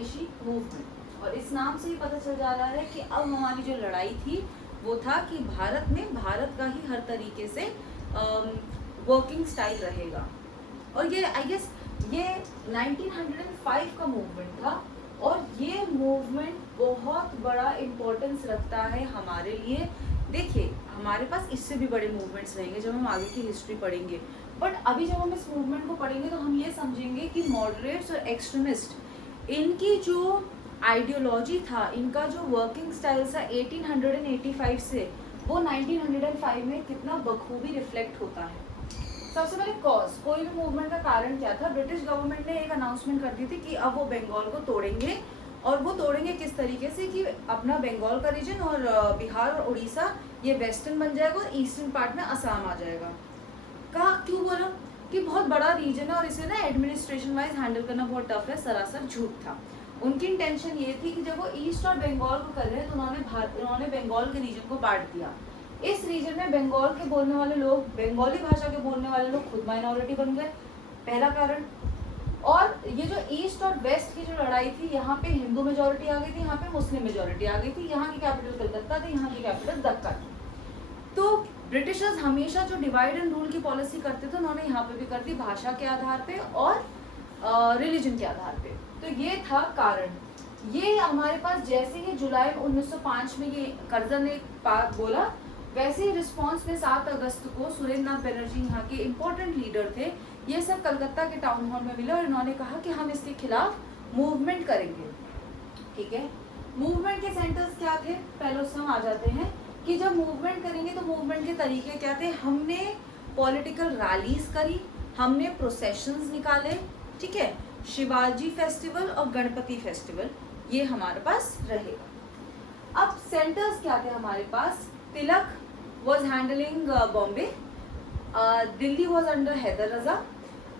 स्वदेशी मूवमेंट, और इस नाम से ही पता चल जा रहा है कि अब हमारी जो लड़ाई थी वो था कि भारत में भारत का ही हर तरीके से वर्किंग स्टाइल रहेगा। और ये आई गेस ये 1905 का मूवमेंट था, और ये मूवमेंट बहुत बड़ा इम्पोर्टेंस रखता है हमारे लिए। देखिए हमारे पास इससे भी बड़े मूवमेंट्स रहेंगे जब हम आगे की हिस्ट्री पढ़ेंगे, बट अभी जब हम इस मूवमेंट को पढ़ेंगे तो हम ये समझेंगे कि मॉडरेट्स और एक्सट्रीमिस्ट, इनकी जो आइडियोलॉजी था, इनका जो वर्किंग स्टाइल था 1885 से वो 1905 में कितना बखूबी रिफ्लेक्ट होता है। सबसे पहले कॉज, कोई भी मूवमेंट का कारण क्या था? ब्रिटिश गवर्नमेंट ने एक अनाउंसमेंट कर दी थी कि अब वो बंगाल को तोड़ेंगे, और वो तोड़ेंगे किस तरीके से कि अपना बंगाल का रीजन और बिहार और उड़ीसा ये वेस्टर्न बन जाएगा और ईस्टर्न पार्ट में असम आ जाएगा। कहा क्यों? बोला कि बहुत बड़ा रीजन है और इसे ना एडमिनिस्ट्रेशन वाइज हैंडल करना बहुत टफ है। सरासर झूठ था। उनकी इंटेंशन ये थी कि जब वो ईस्ट और बंगाल को कर रहे हैं तो उन्होंने बंगाल के रीजन को बांट दिया। इस रीजन में बंगाल के बोलने वाले लोग, बंगाली भाषा के बोलने वाले लोग खुद माइनॉरिटी बन गए, पहला कारण। और ये जो ईस्ट और वेस्ट की जो लड़ाई थी, यहाँ पे हिंदू मेजोरिटी आ गई थी, यहाँ पे मुस्लिम मेजोरिटी आ गई थी। यहाँ की कैपिटल कलकत्ता थी, यहाँ की कैपिटल दक्का थी। तो ब्रिटिशर्स हमेशा जो डिवाइड एंड रूल की पॉलिसी करते थे, उन्होंने यहाँ पे भी कर दी, भाषा के आधार पे और रिलीजन के आधार पे। तो ये था कारण। ये हमारे पास जैसे ही जुलाई 1905 में ये कर्जन ने बात बोला, वैसे ही रिस्पॉन्स में 7 अगस्त को सुरेंद्र नाथ बनर्जी यहाँ के इम्पोर्टेंट लीडर थे, ये सब कलकत्ता के टाउन हॉल में मिले और इन्होंने कहा कि हम इसके खिलाफ मूवमेंट करेंगे। ठीक है, मूवमेंट के सेंटर्स क्या थे? पहले उससे हम आ जाते हैं कि जब मूवमेंट करेंगे तो मूवमेंट के तरीके क्या थे। हमने पॉलिटिकल रैलीज करी, हमने प्रोसेशंस निकाले, ठीक है, शिवाजी फेस्टिवल और गणपति फेस्टिवल ये हमारे पास रहेगा। अब सेंटर्स क्या थे हमारे पास? तिलक was handling Bombay, Delhi was under Hyder Raza,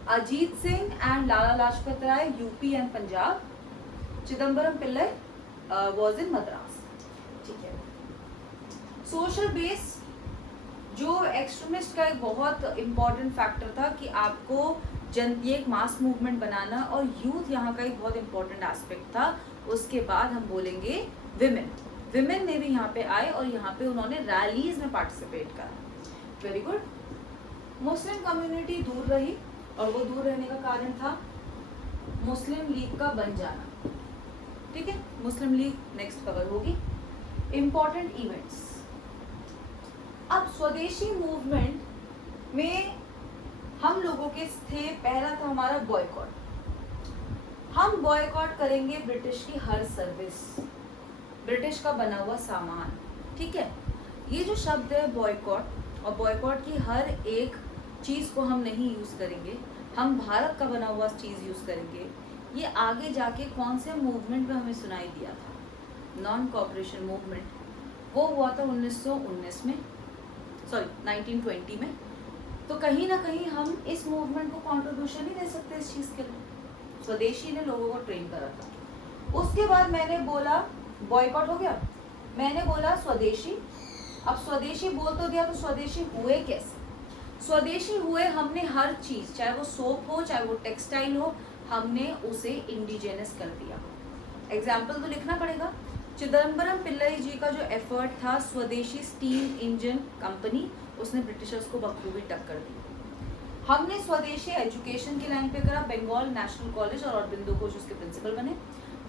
Ajit Singh and Lala Lajpat Rai UP and Punjab, Chidambaram Pillai was in Madras। ठीक है, सोशल बेस जो एक्सट्रीमिस्ट का एक बहुत इम्पॉर्टेंट फैक्टर था कि आपको ये एक मास मूवमेंट बनाना, और यूथ यहाँ का एक बहुत इम्पॉर्टेंट एस्पेक्ट था। उसके बाद हम बोलेंगे विमेन ने भी यहाँ पे आए और यहाँ पे उन्होंने रैलीज में पार्टिसिपेट करा। Very good. मुस्लिम कम्युनिटी दूर रही, और वो दूर रहने का कारण था मुस्लिम लीग का बन जाना। ठीक है, मुस्लिम लीग नेक्स्ट कवर होगी। Important events. अब स्वदेशी मूवमेंट में हम लोगों के थे, पहला था हमारा बॉयकॉट। हम बॉयकॉट करेंगे ब्रिटिश की हर सर्विस, ब्रिटिश का बना हुआ सामान। ठीक है, ये जो शब्द है बॉयकॉट, और बॉयकॉट की हर एक चीज़ को हम नहीं यूज़ करेंगे, हम भारत का बना हुआ चीज़ यूज़ करेंगे। ये आगे जाके कौन से मूवमेंट में हमें सुनाई दिया था? नॉन कॉपरेशन मूवमेंट, वो हुआ था 1919 में, सॉरी 1920 में। तो कहीं ना कहीं हम इस मूवमेंट को कॉन्ट्रीब्यूशन ही दे सकते इस चीज़ के लिए। स्वदेशी ने लोगों को ट्रेन करा था। उसके बाद मैंने बोला बॉयकॉट हो गया, मैंने बोला स्वदेशी। अब स्वदेशी बोल तो दिया, तो स्वदेशी हुए कैसे? स्वदेशी हुए हमने हर चीज़, चाहे वो सोप हो, चाहे वो टेक्सटाइल हो, हमने उसे इंडिजिनस कर दिया। एग्जाम्पल तो लिखना पड़ेगा। चिदम्बरम पिल्लई जी का जो एफर्ट था, स्वदेशी स्टीम इंजन कंपनी, उसने ब्रिटिशर्स को बखूबी टक्कर दी। हमने स्वदेशी एजुकेशन की लाइन पे करा, बंगाल नेशनल कॉलेज और अरबिंदो घोष उसके प्रिंसिपल बने।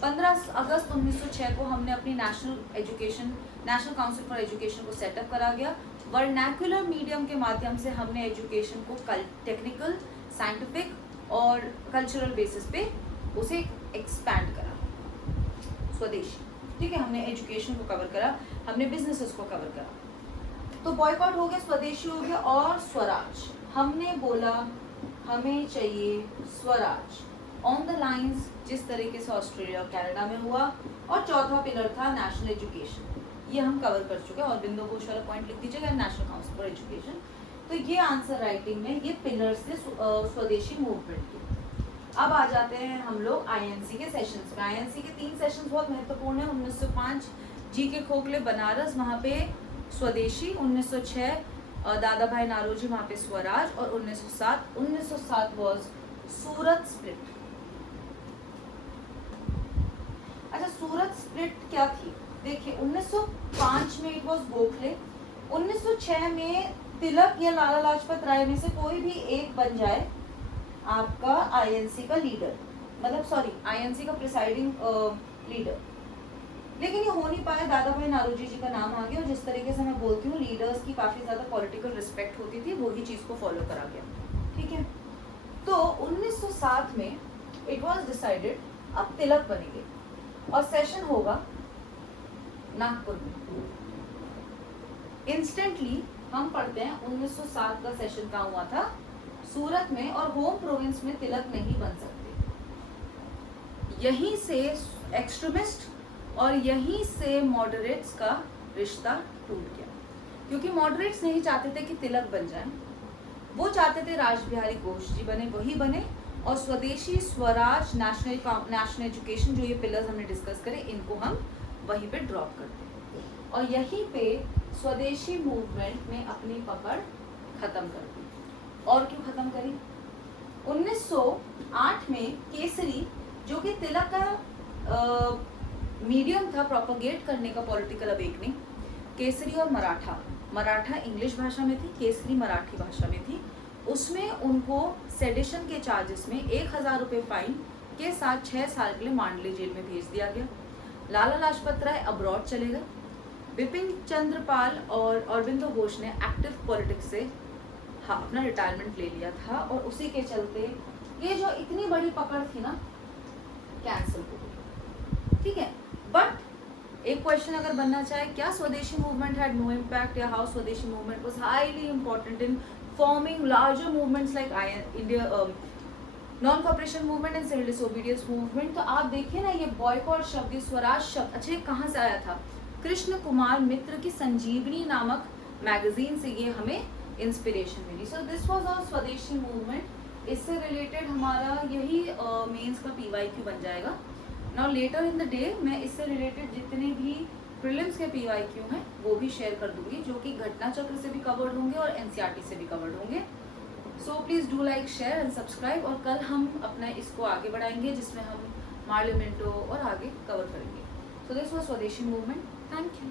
15 अगस्त 1906 को हमने अपनी नेशनल काउंसिल फॉर एजुकेशन को सेटअप करा गया। वर्नैकुलर मीडियम के माध्यम से हमने एजुकेशन को टेक्निकल, साइंटिफिक और कल्चरल बेसिस पे उसे एक्सपैंड करा। स्वदेशी, ठीक है, हमने एजुकेशन को कवर करा, हमने बिजनेसेस को कवर करा। तो बॉयकॉट हो गया, स्वदेशी हो गया। और स्वराज, हमने बोला हमें चाहिए स्वराज ऑन द लाइंस जिस तरीके से ऑस्ट्रेलिया और कनाडा में हुआ। और चौथा पिलर था नेशनल एजुकेशन, ये हम कवर कर चुके हैं। और बिंदु घोष वाला पॉइंट लिख दीजिएगा, नेशनल काउंसिल फॉर एजुकेशन। तो ये आंसर राइटिंग में ये पिलर्स थे स्वदेशी मूवमेंट के। अब आ जाते हैं हम लोग आईएनसी के सेशंस पे। आईएनसी के 3 सेशंस बहुत महत्वपूर्ण है। 1905 जी के खोखले बनारस, वहाँ पे स्वदेशी। 1906 दादा भाई नारोजी, वहाँ पे स्वराज। और 1907 was Surat split. Bharat split क्या थी, देखिए 1905 में इट वाज गोखले, 1906 में तिलक या लाला लाजपत राय में से कोई भी एक बन जाए आपका आईएनसी का लीडर, मतलब सॉरी आईएनसी का प्रिसाइडिंग लीडर। लेकिन ये हो नहीं पाया, दादा भाई नारोजी जी का नाम आ गया और जिस तरीके से मैं बोलती हूँ लीडर्स की काफ़ी ज़्यादा पॉलिटिकल रिस्पेक्ट होती थी, वही चीज़ को फॉलो करा गया। ठीक है, तो 1907 में इट वाज डिसाइडेड अब तिलक बनेंगे और सेशन होगा नागपुर में। इंस्टेंटली हम पढ़ते हैं 1907 का सेशन कहाँ हुआ था, सूरत में, और होम प्रोविंस में तिलक नहीं बन सकते। यहीं से एक्सट्रीमिस्ट और यहीं से मॉडरेट्स का रिश्ता टूट गया, क्योंकि मॉडरेट्स नहीं चाहते थे कि तिलक बन जाए, वो चाहते थे राज बिहारी घोष जी बने, वही बने, और स्वदेशी, स्वराज, नेशनल एजुकेशन, जो ये पिलर्स हमने डिस्कस करे, इनको हम वहीं पे ड्रॉप करते हैं। और यहीं पे स्वदेशी मूवमेंट ने अपनी पकड़ खत्म कर दी। और क्यों खत्म करी, 1908 में केसरी, जो कि तिलक का मीडियम था प्रोपोगेट करने का पॉलिटिकल अवेकनिंग, केसरी और मराठा इंग्लिश भाषा में थी, केसरी मराठी भाषा में थी, उसमें उनको सेडिशन के चार्जेस में 1000 रुपये फाइन के साथ 6 साल के लिए मांडली जेल में भेज दिया गया। लाला लाजपत राय अब्रॉड चले गए। बिपिन चंद्र पाल और अरविंदो घोष ने एक्टिव पॉलिटिक्स से अपना रिटायरमेंट ले लिया था, और उसी के चलते ये जो इतनी बड़ी पकड़ थी ना, कैंसिल हो गई। ठीक है, बट एक क्वेश्चन अगर बनना चाहे, क्या Swadeshi movement had no impact, या how Swadeshi movement was highly important in forming larger movements like India non cooperation movement and civil disobedience movement. तो आप देखिए ना, ये बॉयकॉट शब्द, स्वराज शब्द, अच्छा कहाँ से आया था, कृष्ण कुमार मित्र की संजीवनी नामक मैगजीन से ये हमें इंस्पिरेशन मिली। So this was our Swadeshi movement. इससे रिलेटेड हमारा यही मेंस का PYQ बन जाएगा। Now later in the day मैं इससे रिलेटेड जितने भी प्रीलिम्स के PYQ हैं वो भी शेयर कर दूंगी, जो कि घटना चक्र से भी कवर्ड होंगे और NCERT से भी कवर्ड होंगे। So please do like, share and subscribe. और कल हम अपना इसको आगे बढ़ाएंगे, जिसमें हम मार्लिमेंटो और आगे कवर करेंगे। सो दिस वाज स्वदेशी मूवमेंट। Thank you.